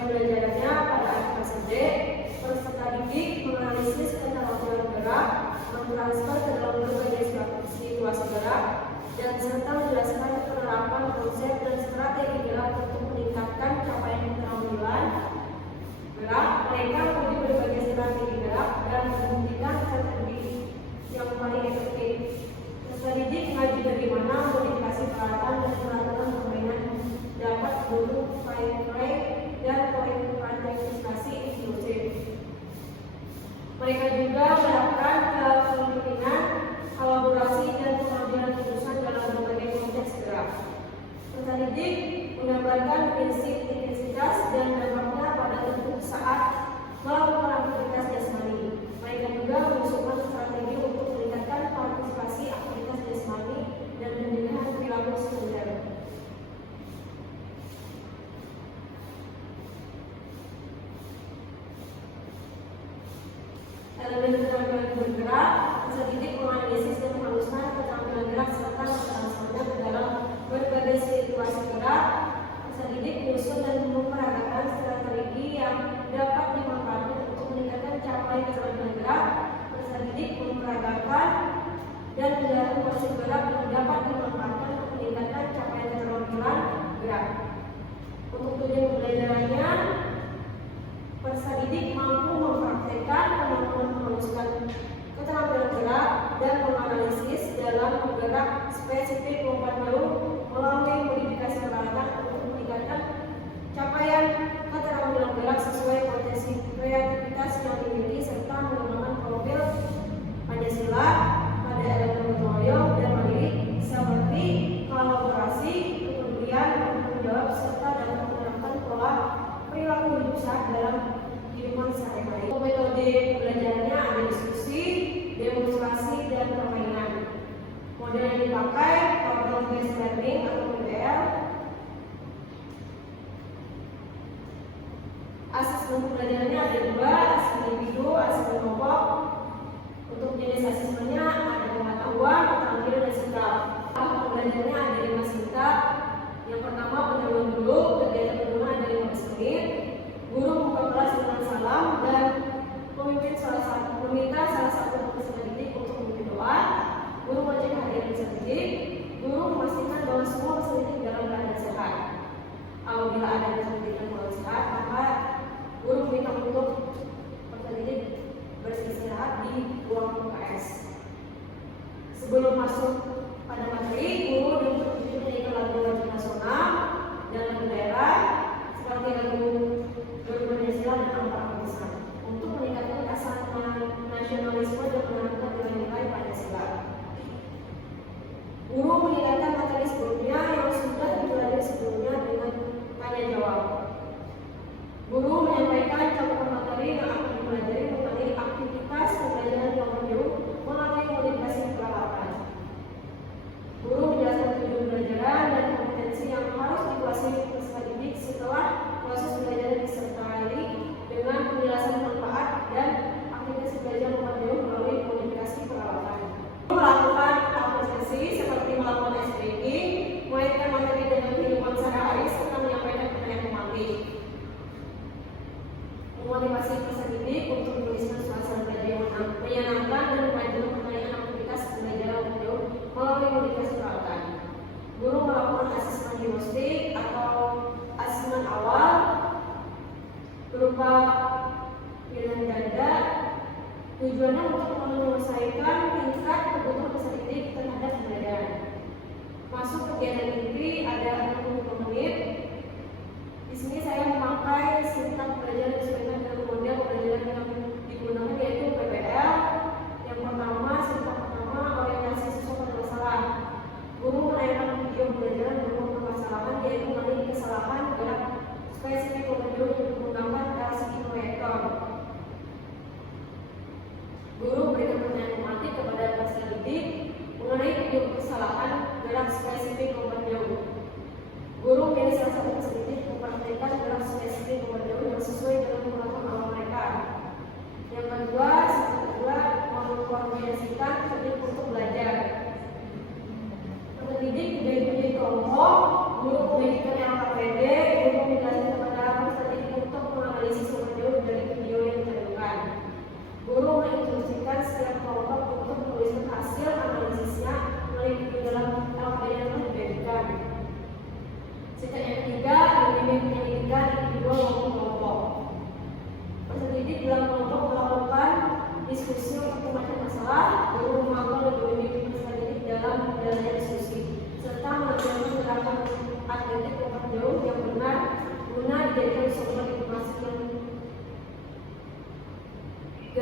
pembelajarannya pada kelas SD, peserta didik menganalisis keterampilan gerak, mentransfer ke dalam berbagai situasi gerak, dan serta menjelaskan penerapan konsep dan strategi gerak untuk meningkatkan capaian keterampilan gerak. Mereka menguji berbagai strategi gerak dan membuktikan strategi yang paling efektif. Peserta didik mengaji bagaimana modifikasi peralatan dan peraturan permainan dapat mendukung play dan partisipasi inklusif. Mereka juga menerapkan kepemimpinan, kolaborasi, dan pengambilan keputusan dalam berbagai konteks gerak. Peserta didik menggambarkan prinsip intensitas dan dampaknya pada tubuh saat melakukan aktivitas jasmani. Mereka juga mengusulkan strategi untuk meningkatkan partisipasi aktivitas jasmani dan pencegahan perilaku sekunder. Elemen keterampilan bergerak, peserta didik menganalisis dan menghaluskan keterampilan gerak serta mentransfernya ke dalam berbagai situasi gerak. Peserta didik menyusun dan memperagakan strategi yang dapat dimanfaatkan untuk meningkatkan capaian keterampilan gerak. Peserta didik memperagakan dan menjalankan proses gerak yang dapat dimanfaatkan untuk meningkatkan capaian keterampilan gerak. Untuk tujuan pembelajarannya, peserta didik mampu mempraktekkan kemampuan menghaluskan keterampilan gerak dan menganalisis dalam gerak spesifik lompat jauh melalui modifikasi peralatan untuk meningkatkan capaian keterampilan gerak sesuai potensi kreativitas yang dimiliki serta mengembangkan profil Pancasila pada elemen gotong royong dan mandiri seperti kolaborasi, kepedulian, tanggung jawab serta dapat menerapkan pola perilaku hidup sehat dalam kehidupan sehari-hari. Metode pembelajarannya ada diskusi, demonstrasi, dan permainan. Model yang dipakai problem based learning atau PBL. Asesmen pembelajarannya ada dua, asesmen individu, asesmen kelompok. Untuk jenis asesmennya ada pengetahuan, keterampilan, dan sikap. Pembelajarannya ada 5 sikap. Yang pertama pendahuluan dulu, kegiatan pendahuluan ada 15 menit. Guru membuka kelas dengan salam dan meminta salah satu peserta didik untuk memimpin doa. Guru mengecek hadiah peserta didik. Guru memastikan bahwa semua peserta didik dalam keadaan sehat. Apabila ada peserta didik yang kurang sehat, maka guru meminta untuk peserta didik beristirahat di ruang UKS. Sebelum masuk pada materi, guru diutus menyanyikan lagu nasional dan lagu daerah seperti lagu Pancasila dan Ampara Pesan untuk meningkatkan rasa nasionalisme dan menanamkan nilai-nilai Pancasila. Guru meningkatkan materi sebelumnya yang sudah dipelajari sebelumnya dengan tanya jawab. Guru menyampaikan cakupan materi yang akan dipelajari mengenai aktivitas pembelajaran yang baru melalui modifikasi peralatan. Guru menjelaskan tujuan pembelajaran dan kompetensi yang harus dikuasai peserta didik setelah proses belajar disertai dengan penjelasan manfaat dan aktivitas belajar lompat jauh melalui modifikasi peralatan. Melakukan apresiasi seperti melakukan ice breaking, mengaitkan materi dengan kehidupan sehari-hari serta menyampaikan pertanyaan pematik. Memotivasi peserta didik untuk menuliskan suasana belajar yang menyenangkan dan mengajukan pertanyaan aktivitas belajar lompat jauh melalui modifikasi peralatan. Guru melakukan asesmen diagnostik atau asesmen awal berupa pilihan ganda. Tujuannya untuk menyelesaikan tingkat kebutuhan peserta didik terhadap pembelajaran. Masuk kegiatan inti ada 60 menit. Di sini saya memakai sistem pembelajaran disesuaikan dengan model pembelajaran yang digunakan yaitu PBL. Yang pertama, sistem pertama orientasi siswa pada masalah. Guru menanyakan video pembelajaran berupa permasalahan yaitu mengenai kesalahan gerak spesifik video yang menggunakan LCD proyektor. Guru berikan pertanyaan tematik kepada peserta didik mengenai video kesalahan gerak spesifik lompat jauh. Guru memilih salah satu peserta didik mempraktikkan gerak spesifik lompat jauh yang sesuai dengan pengalaman awal mereka. Yang kedua, mengkoordinasikan peserta didik untuk belajar. Peserta didik dibagi kelompok, guru membagikan LKPD, guru menjelaskan kepada peserta didik untuk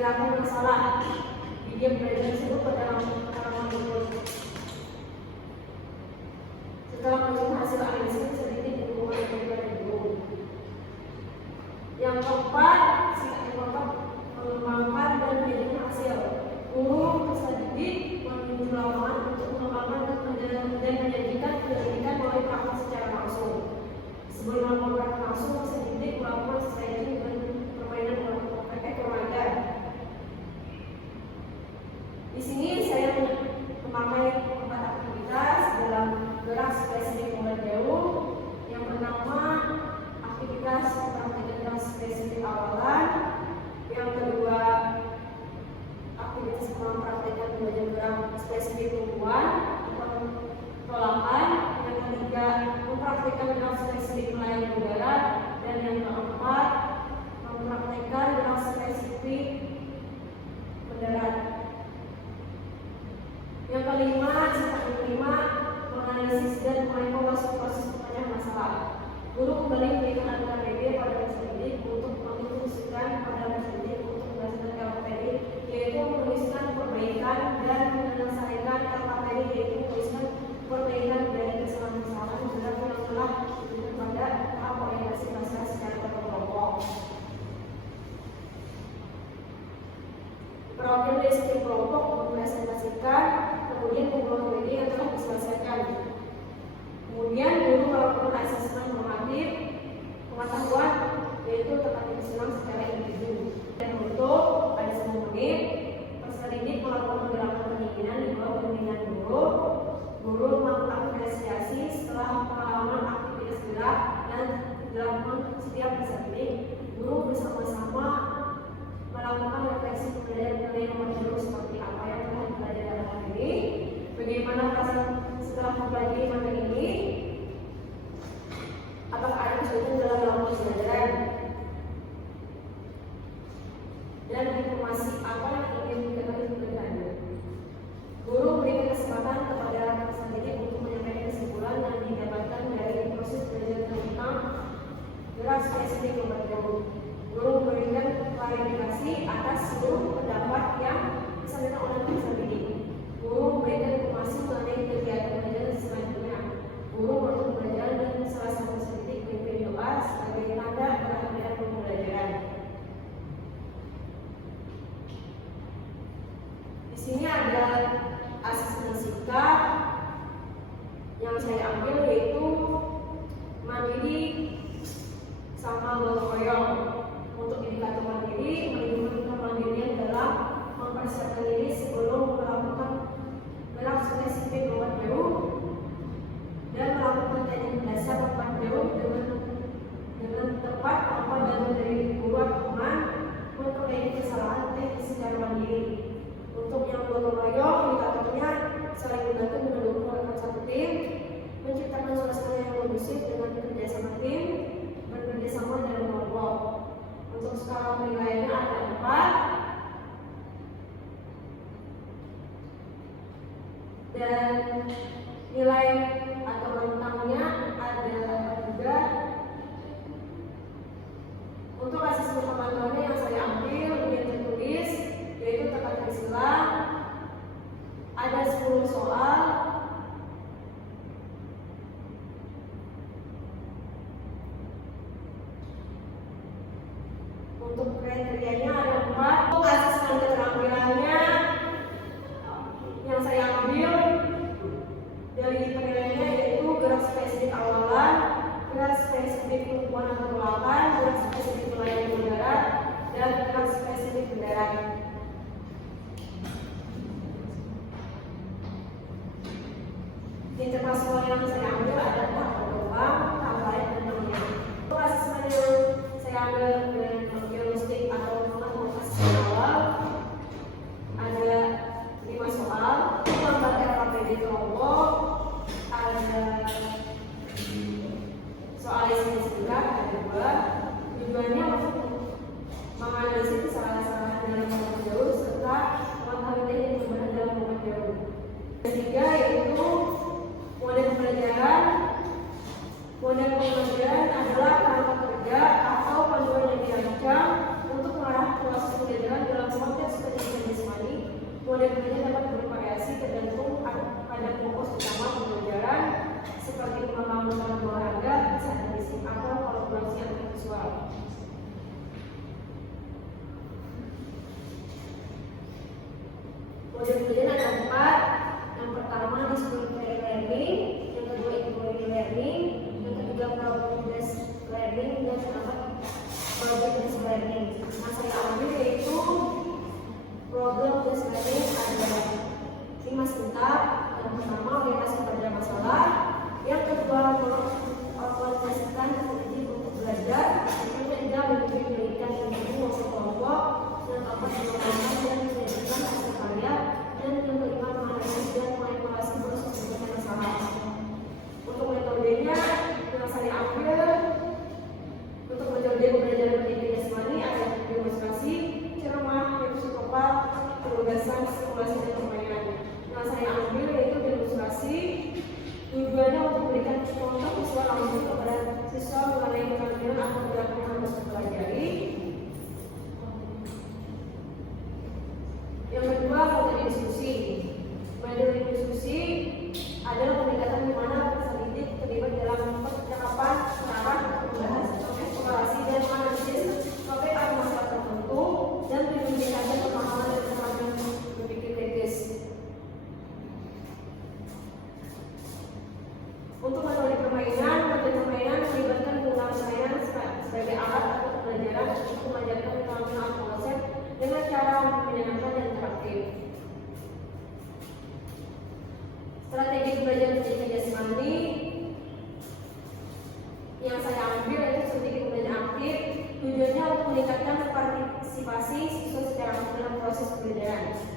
gerakan yang salah. Video belajar tersebut pada halaman berikut. Setelah melihat hasil analisis sedikit dukungan dari guru. Yang keempat, mengembangkan dan menjadikan hasil. Guru peserta didik menuju lapangan untuk mengembangkan dan menjadikan pendidikan melalui praktik secara langsung. Sebelum melakukan langsung, peserta didik melakukan stretching dan permainan praktek remaja. Di sini saya memakai 4 aktivitas dalam gerak spesifik mulai jauh. Yang pertama, aktivitas praktek gerak spesifik awalan. Yang kedua, aktivitas mempraktikkan belajar gerak spesifik tumbuhan atau tolakan. Yang ketiga, mempraktikkan gerak spesifik melayang udara. Dan yang keempat, mempraktikkan gerak spesifik mendarat. Yang kelima, menganalisis dan mengevaluasi proses pertanyaan masalah. Guru kembali memberikan aturan PD pada peserta didik untuk menginstruksikan pada peserta didik untuk berdasarkan LKPD, yaitu menuliskan perbaikan dan menyelesaikan LKPD, yaitu menuliskan perbaikan dari kesalahan-kesalahan berat yang telah diberikan pada tahap orientasi masalah secara berkelompok. Perwakilan dari setiap kelompok mempresentasikan, kemudian pembuatan PD yang telah diselesaikan. Kemudian guru melakukan asesmen normatif pengetahuan, yaitu tepat disenang secara individu. Dan untuk pada 1 menit, peserta didik melakukan gerakan pendinginan di bawah bimbingan guru. Guru melakukan apresiasi setelah pengalaman aktivitas gerak dan dilakukan setiap peserta didik. Guru bersama-sama melakukan refleksi pembelajaran yang menyeluruh seperti apa yang telah dipelajari dalam hal ini, bagaimana perasaan setelah mempelajari materi ini, apakah ada kesulitan dalam melakukan pembelajaran, dan informasi apa yang ingin diketahui lebih lanjut. Guru memberikan kesempatan kepada peserta didik untuk menyampaikan kesimpulan yang didapatkan dari proses belajar tentang gerak spesifik nomor jauh. Guru memberikan klarifikasi atas seluruh pendapat yang disampaikan oleh peserta didik. Guru memberikan informasi mengenai kegiatan belajar selanjutnya. Guru menutup pembelajaran dan salah satu peserta didik memimpin doa sebagai tanda berakhirnya pembelajaran. Di sini ada asesmen sikap yang saya ambil, yaitu mandiri sama gotong royong. Untuk indikator mandiri, menimbulkan kemandirian dalam mempersiapkan diri sebelum melakukan gerak spesifik lompat jauh dan melakukan teknik dasar lompat jauh dengan tepat tanpa bantuan dari guru atau teman, memperbaiki kesalahan teknis secara mandiri. Untuk yang gotong royong, indikatornya saling membantu mendukung rekan satu tim, menciptakan suasana yang kondusif dengan kerjasama tim, bekerja sama dalam kelompok. Untuk skala penilaiannya ada 4 dan nilai atau rentangnya ada 3. Untuk asesmen pemantauannya yang saya ambil yang tertulis, yaitu tepat tersilang, ada 10 soal. Untuk kriterianya ada 4. Untuk asesmen keterampilannya yang saya ambil dari penilaiannya yaitu gerak spesifik awalan, gerak spesifik tumbuhan atau tolakan, gerak spesifik melayang udara, dan gerak spesifik mendarat. Internasional yang saya ambil adalah peluang, tambahan, dan pemilihan. Untuk asesmen yang saya ambil dengan diagnostik atau asesmen awal ada 5 soal. Membuat LKPD kelompok, ada soal isi juga ada 2. Tujuannya untuk menganalisis kesalahan-kesalahan dalam lompat jauh serta mengetahui teknik perubahan dalam lompat jauh. Ketiga yaitu model pembelajaran. Model pembelajaran adalah kerangka kerja atau panduan yang dirancang untuk mengarah proses pembelajaran dalam konteks Model belajar dapat bervariasi tergantung pada fokus utama pembelajaran seperti pemahaman olahraga, statistik atau kalkulasi visual. Model belajar ada 4. Yang pertama disciplinary learning, yang kedua inquiry learning, yang ketiga problem based learning, dan yang keempat project based learning. Nah, saya ambil yaitu problem based learning ada 5 step. Yang pertama orientasi pada masalah, yang kedua mengorganisasikan strategi untuk belajar, yang ketiga memiliki penelitian individu maupun kelompok, yang keempat mengembangkan dan menjadikan hasil karya, dan yang kelima menganalisis dan mengevaluasi proses penyelesaian masalah. Untuk metodenya yang saya ambil untuk metode pembelajaran pendidikan jasmani ada demonstrasi, ceramah, refleksi total, penugasan, simulasi, dan permainan. Yang saya ambil yaitu demonstrasi. Tujuannya untuk memberikan contoh visual langsung kepada siswa mengenai keterampilan atau perilaku yang harus dipelajari. Yang kedua, metode diskusi. Metode diskusi adalah pendekatan di mana peserta didik terlibat dalam percakapan, mengarah, membahas, eksplorasi, dan analisis topik atau masalah tertentu dan meningkatkan pemahaman dan keterampilan berpikir kritis. Untuk metode permainan melibatkan penggunaan permainan sebagai alat atau pembelajaran untuk mengajarkan keterampilan atau konsep dengan cara menyenangkan dan interaktif. Strategi belajar pendidikan jasmani yang saya ambil yaitu strategi belajar aktif. Tujuannya untuk meningkatkan partisipasi siswa secara aktif dalam proses pembelajaran.